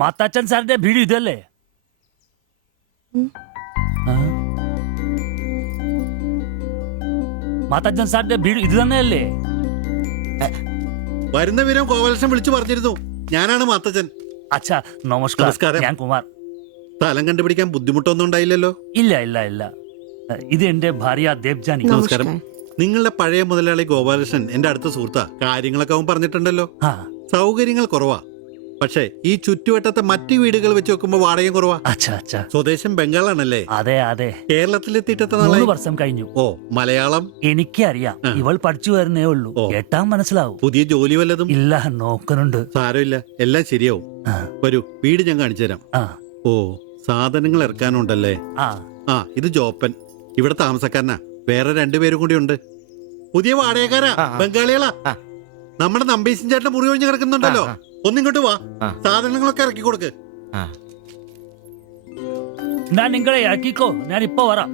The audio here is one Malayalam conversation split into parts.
മാത്താച്ചൻ സാറിന്റെ വീട് ഇതല്ലേ? മാത്താച്ചൻ സാറിന്റെ വീട് ഇത് തന്നെയല്ലേ? വരുന്ന വിവരം ഗോപാലകൃഷ്ണൻ വിളിച്ചു പറഞ്ഞിരുന്നു. ഞാനാണ് മാത്തച്ഛൻ. അച്ഛാ നമസ്കാരം. ഞാൻ കുമാർ. സ്ഥലം കണ്ടുപിടിക്കാൻ ബുദ്ധിമുട്ടൊന്നും ഉണ്ടായില്ലല്ലോ? ഇല്ല ഇല്ല ഇല്ല. ഇത് എന്റെ ഭാര്യ ദേവ്ജാനി. നമസ്കാരം. നിങ്ങളുടെ പഴയ മുതലാളി ഗോപാലകൃഷ്ണൻ എന്റെ അടുത്ത സുഹൃത്താ. കാര്യങ്ങളൊക്കെ അവൻ പറഞ്ഞിട്ടുണ്ടല്ലോ. സൗകര്യങ്ങൾ കുറവാ, പക്ഷേ ഈ ചുറ്റുവട്ടത്തെ മറ്റു വീടുകൾ വെച്ച് നോക്കുമ്പോ വാടകയും കുറവാ. സ്വദേശം ബംഗാളാണല്ലേ? അതെ അതെ. കേരളത്തിലെത്തിയിട്ട് 3 വർഷം കഴിഞ്ഞു. ഓ, മലയാളം എനിക്കറിയാം. ഇവൾ പഠിച്ചു വരുന്നേ ഉള്ളൂ. കേട്ടാ മനസ്സിലാവും. പുതിയ ജോലി വല്ലതും? ഇല്ല, നോക്കുന്നുണ്ട്. സാരമില്ല, എല്ലാം ശരിയാവും. വരൂ, വീട് ഞാൻ കാണിച്ചു തരാം. ഓ, സാധനങ്ങൾ ഇറക്കാനുണ്ടല്ലേ? ഇത് ജോപ്പൻ, ഇവിടെ താമസക്കാരനാ. വേറെ 2 പേരും കൂടി ഉണ്ട്. പുതിയ വാടകക്കാരാ, ബംഗാളികളാ. നമ്മുടെ നമ്പീശൻ ചേട്ടൻ മുറി ഒഴിഞ്ഞു കിടക്കുന്നുണ്ടല്ലോ. ഒന്നിങ്ങോട്ട് വാ, സാധനങ്ങളൊക്കെ ഇറക്കി കൊടുക്ക്. ഞാൻ നിങ്ങളെ ഇറക്കിക്കോ, ഞാൻ ഇപ്പൊ വരാം.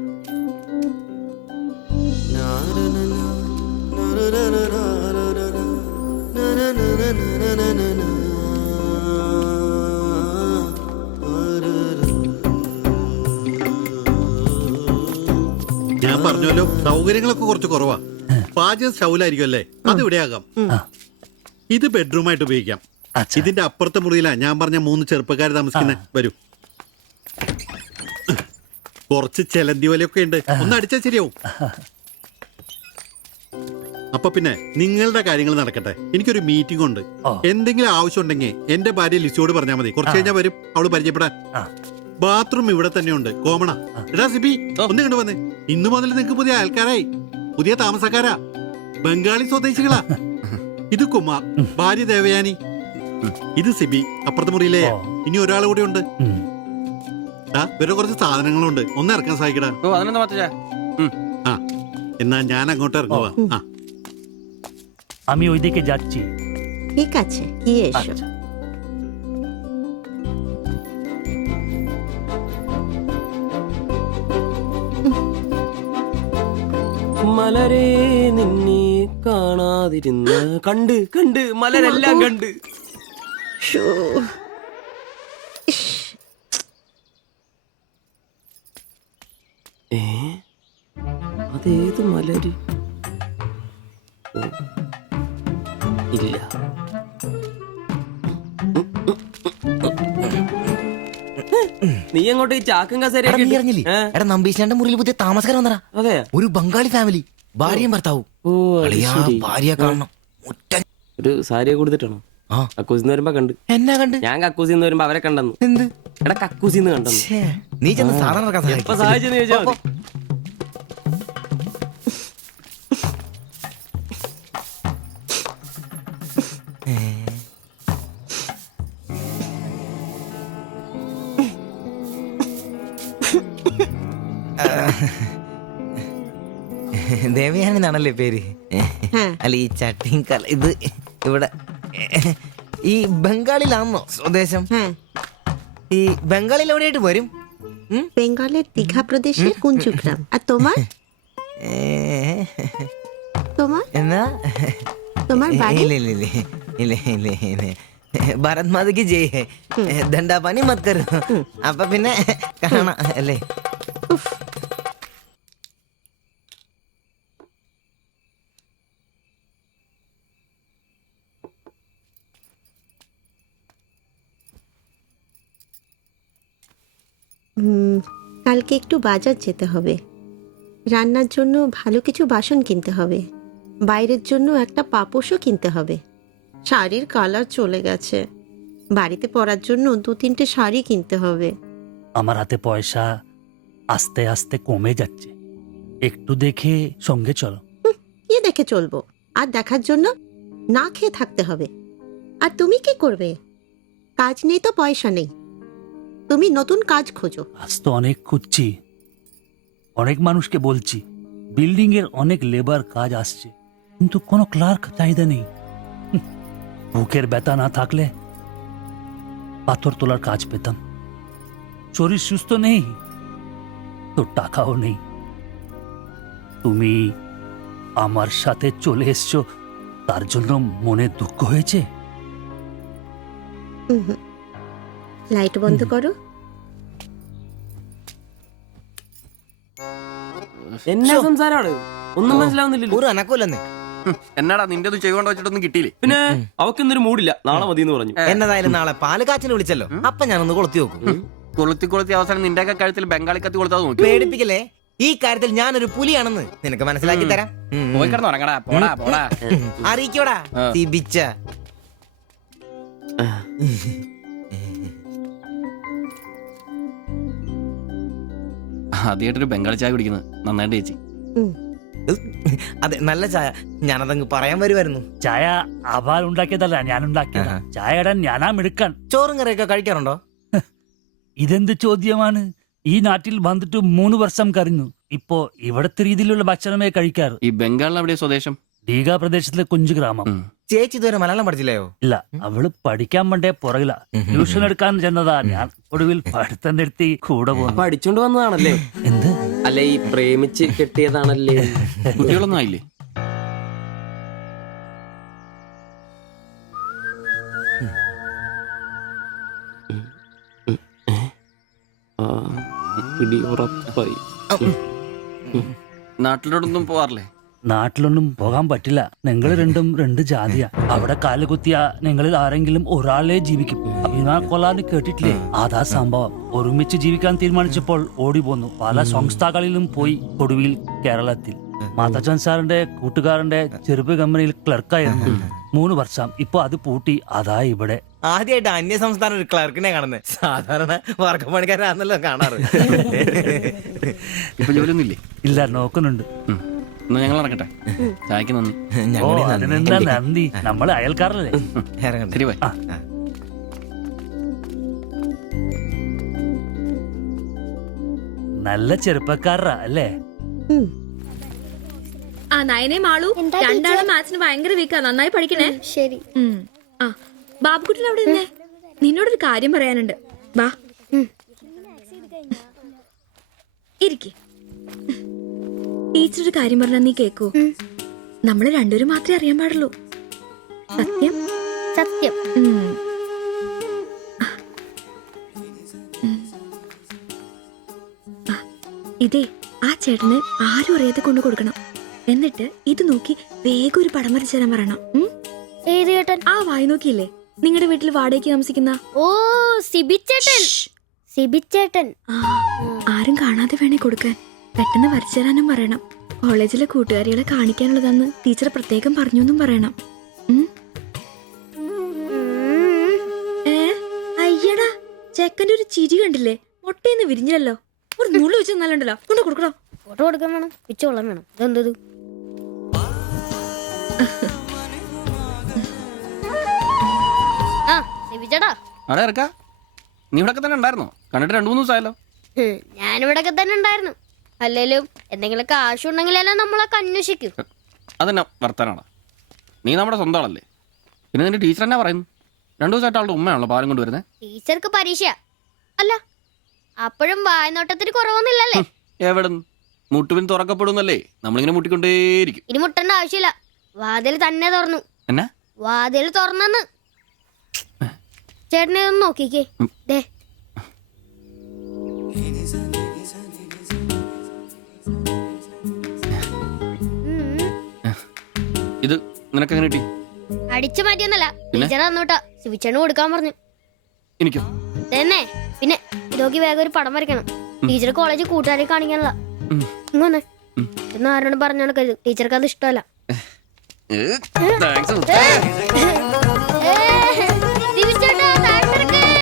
ഞാൻ പറഞ്ഞല്ലോ, സൗകര്യങ്ങളൊക്കെ കുറച്ച് കുറവാ. പാചകം സ്റ്റൗലായിരിക്കും അല്ലേ? അത് ഇവിടെ ആകാം. ഇത് ബെഡ്റൂമായിട്ട് ഉപയോഗിക്കാം. ഇതിന്റെ അപ്പുറത്തെ മുറിയിലാ ഞാൻ പറഞ്ഞ 3 ചെറുപ്പക്കാർ താമസിക്കുന്നത്. വരൂ. കുറച്ച് ചെലന്തി വലയൊക്കെ ഉണ്ട്, ഒന്ന് അടിച്ചാൽ ശരിയാവും. അപ്പൊ പിന്നെ നിങ്ങളുടെ കാര്യങ്ങൾ നടക്കട്ടെ. എനിക്കൊരു മീറ്റിംഗ് ഉണ്ട്. എന്തെങ്കിലും ആവശ്യം ഉണ്ടെങ്കിൽ എന്റെ ഭാര്യ ലിസിയോട് പറഞ്ഞാൽ മതി. കുറച്ച് കഴിഞ്ഞാൽ വരും അവള് പരിചയപ്പെടാൻ. ബാത്റൂം ഇവിടെ തന്നെയുണ്ട്, കോമണാ. എടാ സിബി, ഒന്ന് കണ്ടു വന്നേ. ഇന്നു മുതൽ നിങ്ങൾക്ക് പുതിയ ആൾക്കാരായി, പുതിയ താമസക്കാരാ, ബംഗാളി സ്വദേശികളാ. ഇത് കുമാർ, ഭാര്യ ദേവയാനി. ഇത് സിബി, അപ്പുറത്തെ മുറിയിലെ. ഇനി ഒരാൾ കൂടി ഉണ്ട്. വേറെ കുറച്ച് സാധനങ്ങളുണ്ട്, ഒന്ന് ഇറക്കാൻ സഹായിക്കടാ. എന്നാ ഞാൻ അങ്ങോട്ട് ഇറങ്ങുവാ. আমি ওইদিকে যাচ্ছি। ঠিক আছে, গিয়ে এসো। മലരെ നിന്നെ കാണാതിരുന്ന് കണ്ട് കണ്ട് മലരെല്ലാം കണ്ട്. അതേത് മലര്? ഇല്ല. നീ അങ്ങോട്ട് ഈ ചാക്കും കസേരയുടെ നമ്പീശന്റെ മുറിയിൽ പുതിയ താമസക്കാരൻ വന്നടാ. അതെ, ഒരു ബംഗാളി ഫാമിലി, ഭാര്യയും ഭർത്താവും. ഭാര്യ കാണണം. ഒരു സാരിയെ കൊടുത്തിട്ടാണോ? കക്കൂസിന്ന് വരുമ്പോ കണ്ട്. എന്നാ കണ്ട്? ഞാൻ കക്കൂസിന്ന് വരുമ്പോ അവരെ കണ്ടെന്നു. എന്ത്? എടാ, കക്കൂസിന്ന് കണ്ടെന്നു. നീ ചെന്ന് സാധനം എപ്പോ സഹായിച്ചെന്ന് ചോദിച്ചാ മതി. ദേവയാനി എന്നാണല്ലേ പേര്? അല്ല, ഈ ചട്ടിയും കല ഇത് ഇവിടെ ഈ ബംഗാളിലാണോ സ്വദേശം? ഈ ബംഗാളിൽ എവിടെയായിട്ട് വരും? বেঙ্গলের দীঘা প্রদেশের কুঞ্জগ্রাম। আর তোমার? তোমার എന്നാ তোমার বাড়ি? ഇല്ല. ഭാരത് മാതയ്ക്ക് ജയ് ഹേ. ദണ്ഡാപാനി മത് കരോ. അപ്പൊ പിന്നെ കാണാം അല്ലേ? কালকে একটু বাজার যেতে হবে। রান্নার জন্য ভালো কিছু বাসন কিনতে হবে। বাইরের জন্য একটা পাপোশও কিনতে হবে। শাড়ির কালার চলে গেছে। বাড়িতে পরার জন্য 2-3টে শাড়ি কিনতে হবে। আমার হাতে পয়সা আস্তে আস্তে কমে যাচ্ছে, একটু দেখে সঙ্গে চলো। কি দেখে চলবো? আর দেখার জন্য না খেয়ে থাকতে হবে। আর তুমি কি করবে? কাজ নেই তো পয়সা নেই। তুমি নতুন কাজ খোঁজো। আজ তো অনেক খুঁজছি, অনেক মানুষকে বলছি, বিল্ডিং এর অনেক লেবার কাজ আসছে, কিন্তু কোনো ক্লার্ক চাহিদা নেই। বুকের ব্যথা না থাকলে পাথর তোলার কাজ পেতাম। শরীর সুস্থ নেই তো টাকাও নেই। তুমি আমার সাথে চলে এসছো, তার জন্য মনে দুঃখ হয়েছে? লাইট বন্ধ করো। എന്നാ സംസാരമാണ് ഒന്നും മനസ്സിലാവുന്നില്ലല്ലോ. ഒരു അനക്കൂലെന്ന്. എന്നാടാ നിന്റെ ഒന്നും ചെയ്തുകൊണ്ട് വെച്ചിട്ടൊന്നും കിട്ടിയില്ലേ? പിന്നെ അവക്കൊന്നൊരു മൂടില്ല, നാളെ മതി എന്ന് പറഞ്ഞു. എന്നതായാലും നാളെ പാല് കാച്ചിന് വിളിച്ചല്ലോ, അപ്പൊ ഞാനൊന്ന് കൊളുത്തി നോക്കും. കൊളുത്തി അവസാനം നിന്റെയൊക്കെ കഴുത്തിൽ ബംഗാളി കത്തി കൊളുത്താതെ നോക്കി. പേടിപ്പിക്കല്ലേ, ഈ കാര്യത്തിൽ ഞാനൊരു പുലിയാണെന്ന് നിനക്ക് മനസ്സിലാക്കി തരാം. പോയി കിടന്ന് ഉറങ്ങടാ. പോടാ അറിയിക്കോടാ തിബിച്ച. ആദ്യമായിട്ടൊരു ബംഗാളി ചായ കുടിക്കുന്നത് നന്നായിട്ട് ചേച്ചി. അതെ, നല്ല ചായ. ഞാനതങ്ങ് പറയാൻ വരുമായിരുന്നു. ചായ അപാൽ ഉണ്ടാക്കിയതല്ല, ഞാൻ ഉണ്ടാക്കിയത്. ചായ ഇടാൻ ഞാനാ മിടുക്കാൻ. ചോറും കറിയൊക്കെ കഴിക്കാറുണ്ടോ? ഇതെന്ത് ചോദ്യമാണ്? ഈ നാട്ടിൽ വന്നിട്ട് 3 വർഷം കഴിഞ്ഞു. ഇപ്പോ ഇവിടത്തെ രീതിയിലുള്ള ഭക്ഷണമേ കഴിക്കാറ്. ഈ ബംഗാളിൽ എവിടെയാ സ്വദേശം? ഡീഗ പ്രദേശത്തിലെ കുഞ്ചു ഗ്രാമം. ചേച്ചി ഇതുവരെ മലയാളം പഠിച്ചില്ലയോ? ഇല്ല, അവള് പഠിക്കാൻ വേണ്ടേ പുറകില. ട്യൂഷൻ എടുക്കാൻ ചെന്നതാ. ഞാൻ ഒടുവിൽ പഠിത്തം നിർത്തി കൂടെ പോകുന്നു. പഠിച്ചോണ്ട് വന്നതാണല്ലേ? എന്ത്? അല്ല, ഈ പ്രേമിച്ച് കെട്ടിയതാണല്ലേ? കുട്ടികളൊന്നും ആയില്ലേ? പിടി ഉറപ്പായി. നാട്ടിലോടൊന്നും പോവാറില്ലേ? നാട്ടിലൊന്നും പോകാൻ പറ്റില്ല. നിങ്ങൾ രണ്ടും 2 ജാതിയാ. അവിടെ കാലുകുത്തിയ നിങ്ങളിൽ ആരെങ്കിലും ഒരാളെ ജീവിക്കും. അഭിമാന കൊല്ലാന്ന് കേട്ടിട്ടില്ലേ? അതാ സംഭവം. ഒരുമിച്ച് ജീവിക്കാൻ തീരുമാനിച്ചപ്പോൾ ഓടി പോന്നു. പല സംസ്ഥകളിലും പോയി. ഒടുവിൽ കേരളത്തിൽ മാതച്ചൻ സാറിന്റെ കൂട്ടുകാരന്റെ ചെറുപ്പ് കമ്പനിയിൽ ക്ലർക്കായിരുന്നു 3 വർഷം. ഇപ്പൊ അത് പൂട്ടി. അതാ ഇവിടെ. ആദ്യമായിട്ട് അന്യ സംസ്ഥാന ഒരു ക്ലർക്കിനെ കാണുന്നത്. സാധാരണ വർക്കപ്പണിക്കാരാണല്ലോ കാണാറ്. ഇപ്പൊ ജോലിയൊന്നും ഇല്ലേ? ഇല്ല, നോക്കുന്നുണ്ട്. എന്നാ ഞങ്ങൾ ഇറങ്ങട്ടെ. ചായക്ക് നന്ദി. ഓ, അതിനെന്താ നന്ദി, നമ്മള് അയൽക്കാരല്ലേ. ശരി ബൈ. നല്ല ചെറുപ്പക്കാരാ അല്ലേ? ആ നയനയും മാളു രണ്ടാളും മാത്സിന് ഭയങ്കര വീക്കാ. നന്നായി പഠിക്കണേ. ശരി. ആ ബാബുക്കുട്ടൻ അവിടെ നിന്നേ, നിന്നോടൊരു കാര്യം പറയാനുണ്ട്. വാ ഇരിക്കെ. ടീച്ചർ ഒരു കാര്യം പറഞ്ഞാ നീ കേക്കോ? നമ്മള് രണ്ടുപേരും മാത്രമേ അറിയാൻ പാടുള്ളൂ. സത്യം സത്യം. ഇതേ ആ ചേട്ടന് ആരും അറിയാതെ കൊണ്ടു കൊടുക്കണം. എന്നിട്ട് ഇത് നോക്കി വേഗം ഒരു പടം വരച്ചു തരാൻ പറയണം. ഏത് ചേട്ടൻ? ആ വായി നോക്കിയില്ലേ, നിങ്ങളുടെ വീട്ടിൽ വാടകയ്ക്ക് താമസിക്കുന്ന? ഓ, സിബിച്ചേട്ടൻ. സിബിച്ചേട്ടൻ. ആരും കാണാതെ വേണേ കൊടുക്കാൻ. പെട്ടെന്ന് വരച്ചു തരാനും പറയണം. കോളേജിലെ കൂട്ടുകാരികളെ കാണിക്കാനുള്ളതാന്ന് ടീച്ചർ പ്രത്യേകം പറഞ്ഞു എന്നും പറയണം. അയ്യടാ, ചെക്കന്റെ ഒരു ചിരി കണ്ടില്ലേ? മുട്ടയെന്ന് വിരിഞ്ഞല്ലോ. ഒരു നുള്ളു വെച്ച് നല്ലുണ്ടല്ലോ. കൊണ്ട് കൊടുക്കണോ? ഫോട്ടോ കൊടുക്കാൻ വേണം, പിച്ചോളം വേണം. ഇതെന്തത്? ആ സിബിച്ചേട്ടാ. അവിടെ ഇറക്കാ. നീ ഇവിടെ തന്നെ ഉണ്ടായിരുന്നോ? കണ്ടിട്ട് 2-3 ദിവസമായല്ലോ. ഞാനിവിടൊക്കെ തന്നെ ഉണ്ടായിരുന്നു. അല്ലേലും എന്തെങ്കിലും കാശുണ്ടെങ്കിലല്ലേ നമ്മളൊക്കെ അന്വേഷിക്കും. അതെന്നാ വർത്താനാണ്? നീ നമ്മുടെ സ്വന്തം ആളല്ലേ. പിന്നെ നിന്റെ ടീച്ചർ എന്നാ പറയുന്നു? 2 ദിവസമായിട്ട് അവളുടെ ഉമ്മയാണല്ലോ പാലം കൊണ്ടുവരുന്നത്. ടീച്ചർക്ക് പരീക്ഷ അല്ല, അപ്പോഴും വായനോട്ടത്തിന് കുറവൊന്നുമില്ലല്ലേ? എവിടെ മുട്ടുപിൻ തുറക്കപ്പെടുന്നല്ലേ? നമ്മളിങ്ങനെ മുട്ടിക്കൊണ്ടേയിരിക്കും. ഇനി മുട്ടേണ്ട ആവശ്യമില്ല. വാതിൽ തന്നെ തുറന്നു. എന്നാ വാതിൽ തുറന്നെന്ന്. ചേട്ടനെ ഒന്ന് നോക്കിക്കേ. ദേ ഇത് നിനക്കെങ്ങനെ കിട്ടി? അടിച്ചു മാറ്റിയൊന്നല്ല, ടീച്ചർ തന്നോട്ടാ. സിബിച്ചേട്ടന് കൊടുക്കാൻ പറഞ്ഞു. എനിക്കോ? തന്നെ. പിന്നെ ഇതൊക്കെ വേഗം ഒരു പടം വരയ്ക്കണം. ടീച്ചർ കോളേജിൽ കൂട്ടുകാരെ കാണിക്കാനുള്ള. ഇങ്ങൊന്ന് എന്ന് ആരോടും പറഞ്ഞു നടക്കരുത്. ടീച്ചർക്ക് അത് ഇഷ്ടമല്ല. താങ്ക്സ്.